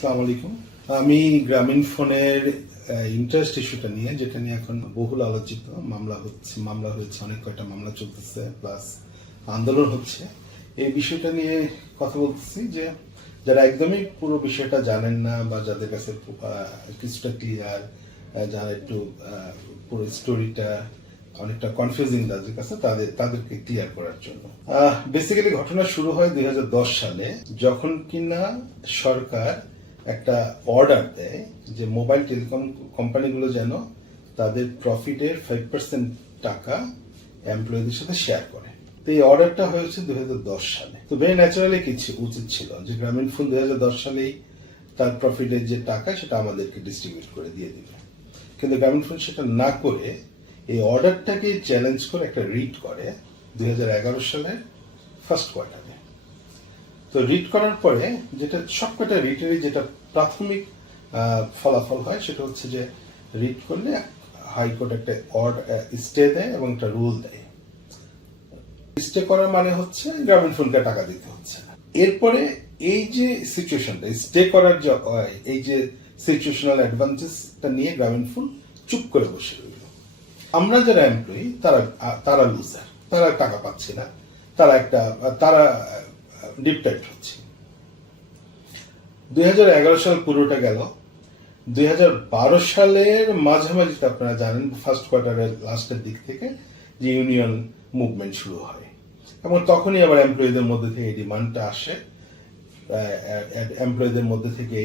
আসসালামু আলাইকুম। আমি গ্রামীণ ফোনের ইন্টারেস্ট ইস্যুটা নিয়ে, যেটা নিয়ে এখন বহুল আলোচিত, মামলা হয়েছে, অনেক কয়টা মামলা চলতেছে, প্লাস আন্দোলন হচ্ছে। এই বিষয়টা নিয়ে কথা বলতেছি যে যারা একদমই পুরো বিষয়টা জানেন না বা যাদের কাছে কিছুটা ক্লিয়ার, যারা একটু পুরো স্টোরিটা অনেকটা কনফিউজিং তাদের কাছে, তাদেরকে ক্লিয়ার করার জন্য। বেসিক্যালি ঘটনা শুরু হয় 2010 সালে, যখন কিনা সরকার একটা অর্ডার দেয় যে মোবাইল টেলিকম কোম্পানিগুলো যেন তাদের প্রফিটের 5% টাকা এমপ্লয়ীদের সাথে শেয়ার করে। তো এই অর্ডারটা হয়েছে 2010 সালে। তো ভেরি ন্যাচারালি কিছু উচিত ছিল যে গ্রামীণ ফোন 2010 সালেই তার প্রফিটের যে টাকা সেটা আমাদেরকে ডিস্ট্রিবিউট করে দিয়ে দিবে, কিন্তু গ্রামীণ ফোন সেটা না করে এই অর্ডারটাকে চ্যালেঞ্জ করে একটা রিট করে 2011 সালের ফার্স্ট কোয়ার্টারে। তো রিট করার পরে যেটা সবকটা রিটেরই যেটা প্রাথমিক ফলাফল হয় সেটা হচ্ছে যে রিট করলে হাইকোর্ট একটা স্টে দেয় এবং একটা রুল দেয়। স্টে করার মানে হচ্ছে গ্রামীণ ফোনকে টাকা দিতে হচ্ছে না। এরপরে এই যে সিচুয়েশনটা, স্টে করার যে এই যে সিচুয়েশনাল অ্যাডভান্টেজটা নিয়ে গ্রামীণ ফোন চুপ করে বসে রইল। আমরা যারা এমপ্লয়ি তারা লুজার, তারা টাকা পাচ্ছে না, তারা ডিপ্রাইভড হচ্ছে। 2011 সাল পুরোটা গেল। 2012 সালের মাঝামাঝিতে আপনারা জানেন ফার্স্ট কোয়ার্টারের লাস্টের দিক থেকে যে ইউনিয়ন মুভমেন্ট শুরু হয়, এবং তখনই আবার এমপ্লয়ীদের মধ্যে থেকে এই ডিমান্ডটা আসে। এমপ্লয়ীদের মধ্যে থেকে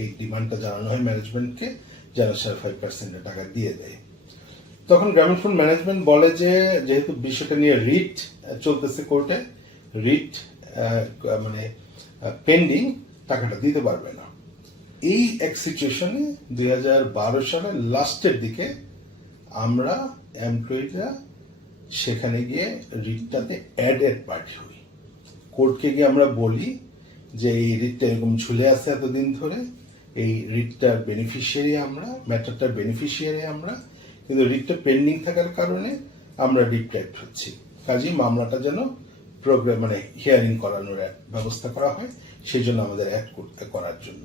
এই ডিমান্ডটা জানানো হয় ম্যানেজমেন্টকে, যারা 5% টাকা দিয়ে দেয়। তখন গ্রামীণ ফোন ম্যানেজমেন্ট বলে যে যেহেতু বিষয়টা নিয়ে রিট চলতেছে কোর্টে, রিট মানে পেন্ডিং, টাকাটা দিতে পারবে না। এই এক সিচুয়েশনে 2012 সালের লাস্টের দিকে আমরা এমপ্লয়িরা সেখানে গিয়ে রিটটাতে অ্যাডেড পার্টি হই। কোর্টকে গিয়ে আমরা বলি যে এই রিটটা এরকম ঝুলে আছে এতদিন ধরে, এই রিটটার বেনিফিশিয়ারি আমরা, ম্যাটারটার বেনিফিশিয়ারি আমরা, কিন্তু রিটটা পেন্ডিং থাকার কারণে আমরা ডিপ্রাইভড হচ্ছি। কাজেই মামলাটা যেন মানে হিয়ারিং করানোর ব্যবস্থা করা হয়, সেই জন্য আমাদের অ্যাড করার জন্য।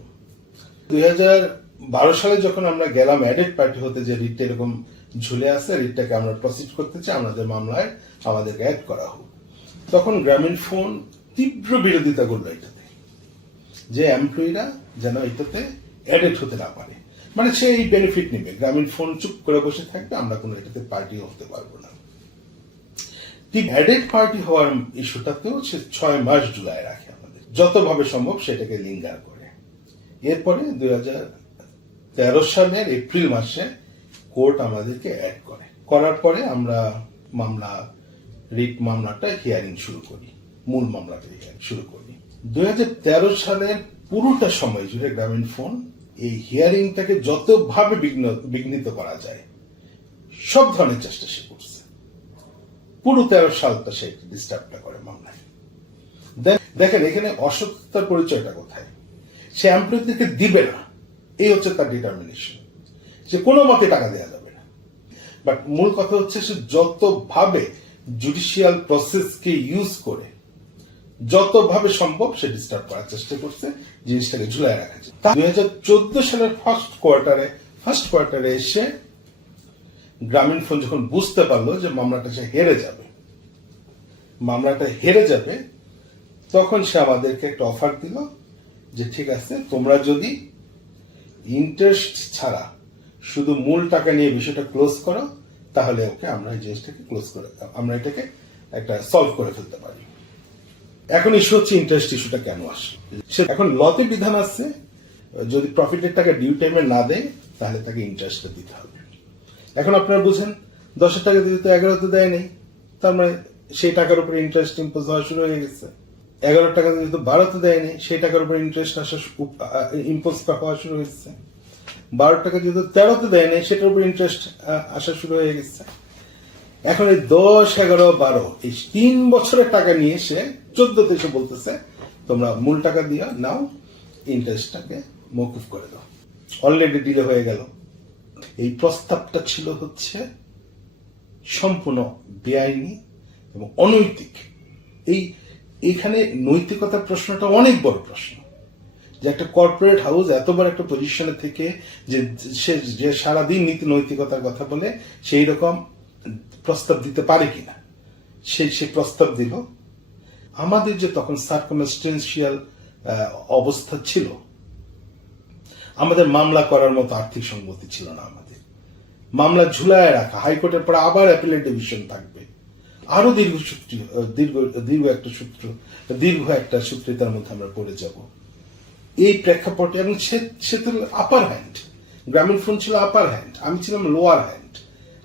2012 সালে যখন আমরা গেলাম অ্যাডেড পার্টি হতে, যে রিটটা এরকম ঝুলে আছে, রিটটাকে আমরা প্রসিড করতে চাই, আমাদের মামলায় আমাদেরকে অ্যাড করা হোক, তখন গ্রামীণ ফোন তীব্র বিরোধিতা করলো এটাতে, যে এমপ্লয়িরা যেন এটাতে অ্যাডেড হতে না পারে, মানে সে এই বেনিফিট নেবে, গ্রামীণ ফোন চুপ করে বসে থাকবে, আমরা কোনো এটাতে পার্টি হতে পারবো না। অ্যাডেড পার্টি হওয়ার ইস্যুটাতেও সে 6 মাস ঝুলায় রাখে আমাদের, যতভাবে সম্ভব সেটাকে লিঙ্গার করে। এরপরে 2013 সালের এপ্রিল মাসে কোর্ট আমাদেরকে অ্যাড করে, করার পরে আমরা রিট মামলাটা হিয়ারিং শুরু করি, মূল মামলাটা হিয়ারিং শুরু করি। 2013 সালের পুরোটা সময় জুড়ে গ্রামীণ ফোন এই হিয়ারিংটাকে যতভাবে বিঘ্নিত করা যায় সব ধরনের চেষ্টা সে করছে। পুরো 13 সালটা সে ডিস্টার্বটা করে মামলায়। দেখেন এখানে অসত্যতার পরিচয়টা কোথায়, সে এমপ্লয়ীদেরকে দিবে না, এই হচ্ছে তার ডিটারমিনেশন, যে কোনো মতে টাকা দেওয়া যাবে না। বাট মূল কথা হচ্ছে সে যতভাবে জুডিশিয়াল প্রসেসকে ইউজ করে যতভাবে সম্ভব সে ডিস্টার্ব করার চেষ্টা করছে, জিনিসটাকে ঝুলায় রাখা যায়। 2014 সালের ফার্স্ট কোয়ার্টারে এসে গ্রামীণ ফোন যখন বুঝতে পারলো যে মামলাটা হেরে যাবে, তখন সে আমাদেরকে একটা অফার দিল যে ঠিক আছে, তোমরা যদি ইন্টারেস্ট ছাড়া শুধু মূল টাকা নিয়ে বিষয়টা ক্লোজ করো, তাহলে ওকে আমরা এই জিনিসটাকে আমরা এটাকে একটা সলভ করে ফেলতে পারি। এখন ইস্যু হচ্ছে ইন্টারেস্ট ইস্যুটা কেন আসে। এখন লতে বিধান আছে, যদি প্রফিটের টাকা ডিউ টাইমে না দেয় তাহলে তাকে ইন্টারেস্টটা দিতে হবে। এখন আপনারা বুঝেন 10 টাকা দিতে তো 11তে দেয় নেই, তার মানে সেই টাকার উপরে ইন্টারেস্ট ইম্পোজ হওয়া শুরু হয়ে গেছে। 11 টাকা দিতে 12তে দেয় নেই, সেই টাকার উপরে ইন্টারেস্ট ইম্পোজ হওয়া শুরু হয়েছে। 12 টাকা যেহেতু 13তে দেয় নেই, সেটার উপর ইন্টারেস্ট আসা শুরু হয়ে গেছে। এখন এই 10, 11, 12 এই 3 বছরের টাকা নিয়ে সে 14তে এসে বলতেছে তোমরা মূল টাকা দিয়ে নাও, ইন্টারেস্টটাকে মওকুফ করে দাও। অলরেডি ডিলে হয়ে গেল। এই প্রস্তাবটা ছিল হচ্ছে সম্পূর্ণ বেআইনি এবং অনৈতিক। এইখানে নৈতিকতার প্রশ্নটা অনেক বড় প্রশ্ন, যে একটা কর্পোরেট হাউস এত বড় একটা পজিশনে থেকে যে সারাদিন নীতি নৈতিকতার কথা বলে সেই রকম প্রস্তাব দিতে পারে কিনা, সে প্রস্তাব দিল। আমাদের যে তখন সার্কামস্টেন্সিয়াল অবস্থা ছিল, আমাদের মামলা করার মতো আর্থিক সংগতি ছিল না। আমাদের মামলা ঝুলায় রাখা, হাইকোর্টের পর আবার অ্যাপিলেট ডিভিশন থাকবে, আরো দীর্ঘ একটা সূত্রিতার মধ্যে আমরা পড়ে যাব। এই প্রেক্ষাপটে, এবং সে তো আপার হ্যান্ড, গ্রামীণ ফোন ছিল আপার হ্যান্ড, আমি ছিলাম লোয়ার হ্যান্ড।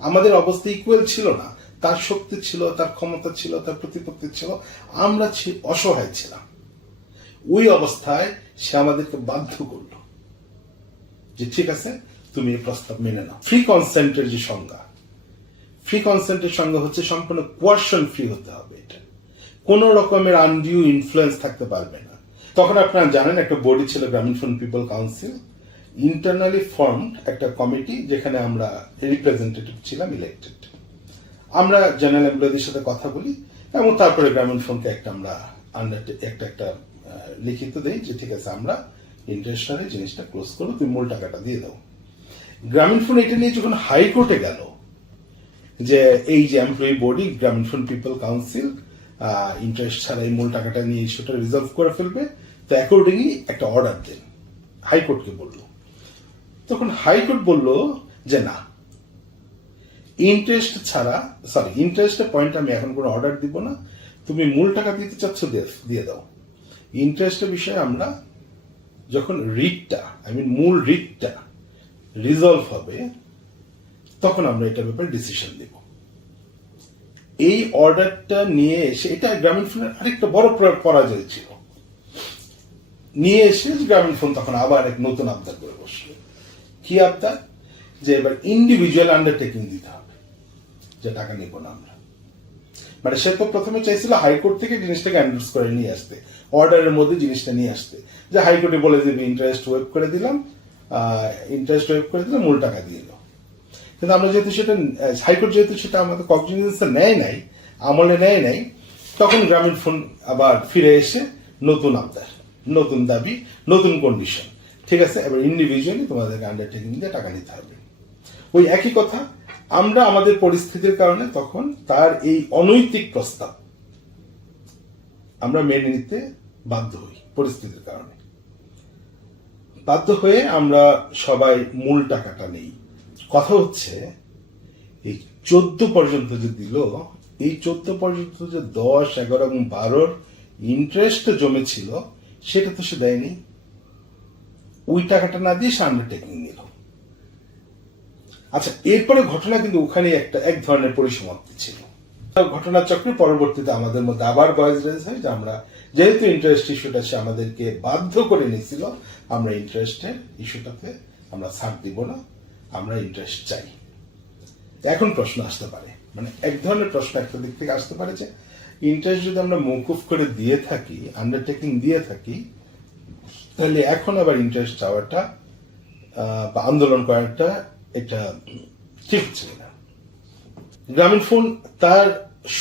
আমাদের অবস্থা ইকুয়াল ছিল না। তার শক্তি ছিল, তার ক্ষমতা ছিল, তার প্রতিপত্তি ছিল, আমরা অসহায় ছিলাম। ওই অবস্থায় সে আমাদেরকে বাধ্য করলো যে ঠিক আছে, তুমি এই প্রস্তাব মেনে নাও। ফ্রি কনসেন্টের যে সংজ্ঞা, ফ্রি কনসেন্টের সংজ্ঞা হচ্ছে সম্পূর্ণ কোয়ারশন ফ্রি হতে হবে। এটা কোন রকমের আনডিউ ইনফ্লুয়েন্স থাকতে পারবে না। তখন আপনারা জানেন একটা বডি ছিল গ্রামীণ phone people council, internally formed একটা কমিটি, যেখানে আমরা রিপ্রেজেন্টেটিভ ছিলাম, ইলেক্টেড। আমরা জেনারেল এমপ্লয়ীদের সাথে কথা বলি এবং তারপরে গ্রামীণ ফোনকে আমরা একটা লিখিত দেই যে ঠিক আছে, আমরা ইন্টারেস্টারে জিনিসটা ক্লোজ করবো, তুমি মূল টাকাটা দিয়ে দাও। গ্রামীণ ফোন এটা নিয়ে যখন হাইকোর্টে গেল যে এই যে এমপ্লয়ি বডি গ্রামীণ ফোন পিপল কাউন্সিল ইন্টারেস্ট ছাড়া এই মূল টাকাটা নিয়ে ইস্যুটা রিজলভ করে ফেলবে, তো অ্যাকর্ডিংলি একটা অর্ডার দেন, হাইকোর্টকে বলল। তখন হাইকোর্ট বলল যে না, ইন্টারেস্টের পয়েন্ট আমি এখন কোনো অর্ডার দিব না, তুমি মূল টাকা দিতে চাচ্ছ দিয়ে দাও। ইন্টারেস্টের বিষয়ে আমরা যখন মূল রিটটা রিজলভ হবে, তখন আমরা এটার ব্যাপারে ডিসিশন দেব। এই অর্ডারটা নিয়ে এসে, এটা গ্রামীণ ফোনের আরেকটা বড় পরাজয় ছিল, নিয়ে এসে গ্রামীণ ফোন তখন আবার এক নতুন আবদার করে বসলো। কি আবদার? যে এবার ইন্ডিভিজুয়াল আন্ডারটেকিং দিতে হবে, যে টাকা নিব না আমরা। মানে সে তো প্রথমে চাইছিল হাইকোর্ট থেকে জিনিসটাকে এন্ডোর্স করে নিয়ে আসতে, অর্ডারের মধ্যে জিনিসটা নিয়ে আসতে, যে হাইকোর্টে বলে দিবি ইন্টারেস্ট ওয়েভ করে দিলাম, মূল টাকা দিয়ে দাও। কিন্তু আমরা যেহেতু সেটা, হাইকোর্ট যেহেতু সেটা আমাদের কগনিজেন্সে নেয় নাই, আমলে নেয় নাই, তখন গ্রামীণ ফোন আবার ফিরে এসে নতুন আবদার, নতুন দাবি, নতুন কন্ডিশন। ঠিক আছে, এবার ইন্ডিভিজুয়ালি তোমাদেরকে আন্ডারটেকিং দিয়ে টাকা নিতে হবে। ওই একই কথা, আমরা আমাদের পরিস্থিতির কারণে তখন তার এই অনৈতিক প্রস্তাব আমরা মেনে নিতে বাধ্য হই। পরিস্থিতির কারণে বাধ্য হয়ে আমরা সবাই মূল টাকাটা নেই। কথা হচ্ছে এই 14 পর্যন্ত যে দিল, এই 14 পর্যন্ত যে 10, 11 এবং 12 ইন্টারেস্ট জমেছিল, সেটা তো সে দেয়নি। ওই টাকাটা না দিয়ে সে আন্ডারটেকিং নিল। আচ্ছা, এরপরে ঘটনা কিন্তু ওখানে এক ধরনের পরিসমাপ্তি ছিল। ঘটনা চক্রে পরবর্তীতে আমাদের মধ্যে আবার ভয়েস রেজ হয় যে আমরা যেহেতু ইন্টারেস্ট ইস্যুটা সে আমাদেরকে বাধ্য করে নিয়েছিল, আমরা ইন্টারেস্টের ইস্যুটাতে আমরা ছাড় দিব না, আমরা ইন্টারেস্ট চাই। এখন প্রশ্ন আসতে পারে, মানে এক ধরনের প্রশ্ন একটা দিক থেকে আসতে পারে যে ইন্টারেস্ট যদি আমরা মওকুফ করে দিয়ে থাকি, আন্ডারটেকিং দিয়ে থাকি, তাহলে এখন আবার ইন্টারেস্ট চাওয়াটা বা আন্দোলন করাটা এটা ঠিক হচ্ছে না। গ্রামীণ ফোন তার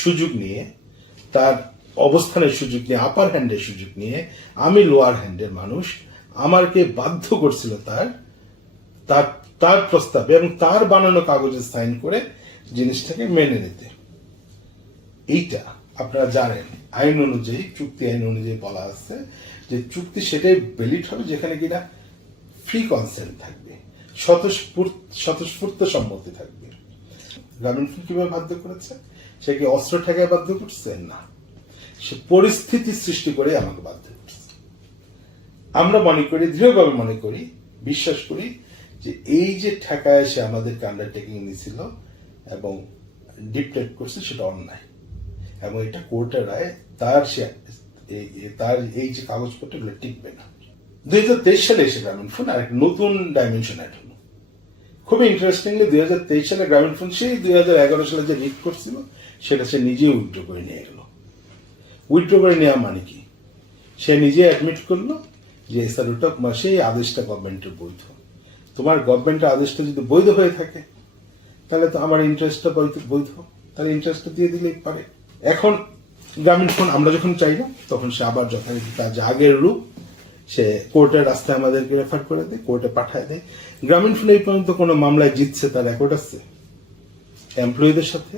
সুযোগ নিয়ে, তার অবস্থানের সুযোগ নিয়ে, আপার হ্যান্ডের সুযোগ নিয়ে, আমি লোয়ার হ্যান্ডের মানুষ, আমাকে বাধ্য করছিল তার প্রস্তাবে এবং তার বানানো কাগজে সাইন করে জিনিসটাকে মেনে নিতে। এইটা আপনারা জানেন, আইন অনুযায়ী, চুক্তি আইন অনুযায়ী বলা আছে যে চুক্তি সেটাই ভ্যালিড হবে যেখানে কিনা ফ্রি কনসেন্ট থাকবে, স্বতঃস্ফূর্ত সম্মতি থাকবে। গ্রামীণ ফোন কিভাবে বাধ্য করেছে? সে কি অস্ত্র ঠেকায় বাধ্য করছে? না, সে পরিস্থিতি সৃষ্টি করে আমাকে বাধ্য করছে। আমরা মনে করি, দৃঢ়ভাবে মনে করি, বিশ্বাস করি যে এই যে ঠেকায় সে আমাদেরকে আন্ডারটেকিং নিয়েছিল এবং ডিক্টেট করছে, সেটা অন্যায় এবং এটা কোর্টের রায়, তার এই যে কাগজপত্র এগুলো টিকবে না। 2023 সালে এসে গ্রামীণ ফোন আর নতুন ডাইমেনশন অ্যাড হলো। খুবই ইন্টারেস্টিংলি 2023 সালে গ্রামীণ ফোন সেই 2011 সালে যে রিট করছিল সেটা সে নিজেই উইথড্র করে নিয়ে গেল। উইথড্র করে নেওয়া মানে কি? সে নিজে অ্যাডমিট করলো যে এসআরওটা, সেই আদেশটা গভর্নমেন্টের বৈধ। তোমার গভর্নমেন্টের আদেশটা যদি বৈধ হয়ে থাকে তাহলে তো আমার ইন্টারেস্টটা বৈধ, তাহলে ইন্টারেস্টটা দিয়ে দিলেই পারে। এখন গ্রামীণ ফোন আমরা যখন চাইলাম তখন সে আবার যথারীতি তার যে আগের রূপ সে কোর্টের রাস্তায় আমাদেরকে রেফার করে দেয়, কোর্টে পাঠায় দেয়। গ্রামীণ ফোন এই পর্যন্ত কোনো মামলায় জিতছে তার রেকর্ড আছে এমপ্লয়ীদের সাথে?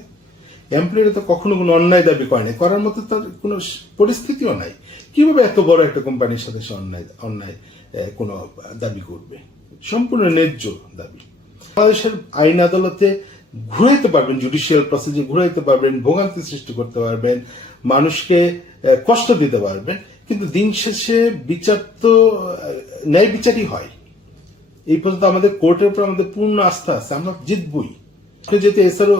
এমপ্লয়িরা তো কখনো কোনো অন্যায় দাবি করেনি, করার মতো তার কোনো পরিস্থিতিও নাই। কিভাবে এত বড় একটা কোম্পানির সাথে সে অন্যায় কোনো দাবি করবে? সম্পূর্ণ ন্যায্য দাবি। বাংলাদেশের আইন আদালতে ঘুরাইতে পারবেন, জুডিশিয়াল প্রসেসে ঘুরাইতে পারবেন, ভোগান্তি সৃষ্টি করতে পারবেন, মানুষকে কষ্ট দিতে পারবেন, কিন্তু দিন শেষে বিচার তো ন্যায় বিচারই হয়। এই পর্যন্ত আমাদের কোর্টের উপর আমাদের পূর্ণ আস্থা আছে, আমরা জিতবই। যেহেতু এসআরও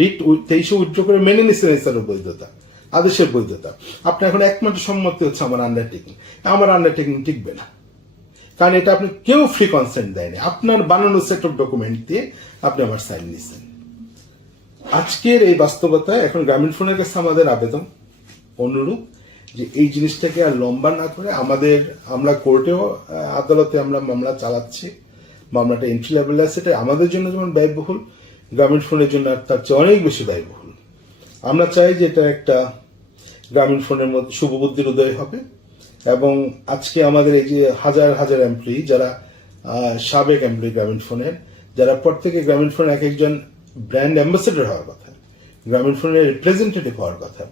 রিট 23 উইথড্র করে মেনে নিচ্ছেন এসআরও বৈধতা, আদেশের বৈধতা, আপনার এখন একমাত্র সম্মতি হচ্ছে আমার আন্ডারটেকিং। আমার আন্ডারটেকিং টিকবে না, কারণ এটা আপনি কেউ ফ্রি কনসেন্ট দেয়নি, আপনার বানানো সেট অফ ডকুমেন্ট দিয়ে আপনি আমার সাইন নিচ্ছেন। আজকের এই বাস্তবতায় এখন গ্রামীণ ফোনের কাছে আমাদের আবেদন অনুরূপ যে এই জিনিসটাকে আর লম্বা না করে আমরা কোর্টেও আদালতে আমরা মামলা চালাচ্ছি, মামলাটা এন্ট্রি লেভেলে আছে, এটা আমাদের জন্য যেমন ব্যয়বহুল, গ্রামীণ ফোনের জন্য তার চেয়ে অনেক বেশি ব্যয়বহুল। আমরা চাই যে এটা একটা গ্রামীণ ফোনের মধ্যে শুভবুদ্ধির উদয় হবে, এবং আজকে আমাদের এই যে হাজার হাজার এমপ্লয়ি যারা সাবেক এমপ্লয়ি গ্রামীণ ফোনের, যারা প্রত্যেকে গ্রামীণ ফোনের এক একজন ব্র্যান্ড অ্যাম্বাসেডর হওয়ার কথা, গ্রামীণ ফোনের রিপ্রেজেন্টেটিভ হওয়ার কথা,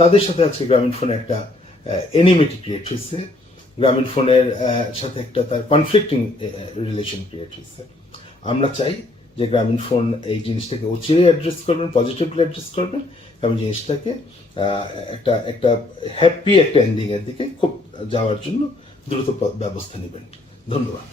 তাদের সাথে আজকে গ্রামীণ ফোনে একটা এনিমিটি ক্রিয়েট হয়েছে, গ্রামীণ ফোনের সাথে একটা তার কনফ্লিক্টিং রিলেশন ক্রিয়েট হয়েছে। আমরা চাই যে গ্রামীণ ফোন এই জিনিসটাকে অচিরেই অ্যাড্রেস করবেন, পজিটিভলি অ্যাড্রেস করবেন, এবং জিনিসটাকে একটা হ্যাপি একটা এন্ডিং এর দিকে খুব যাওয়ার জন্য দ্রুত ব্যবস্থা নেবেন। ধন্যবাদ।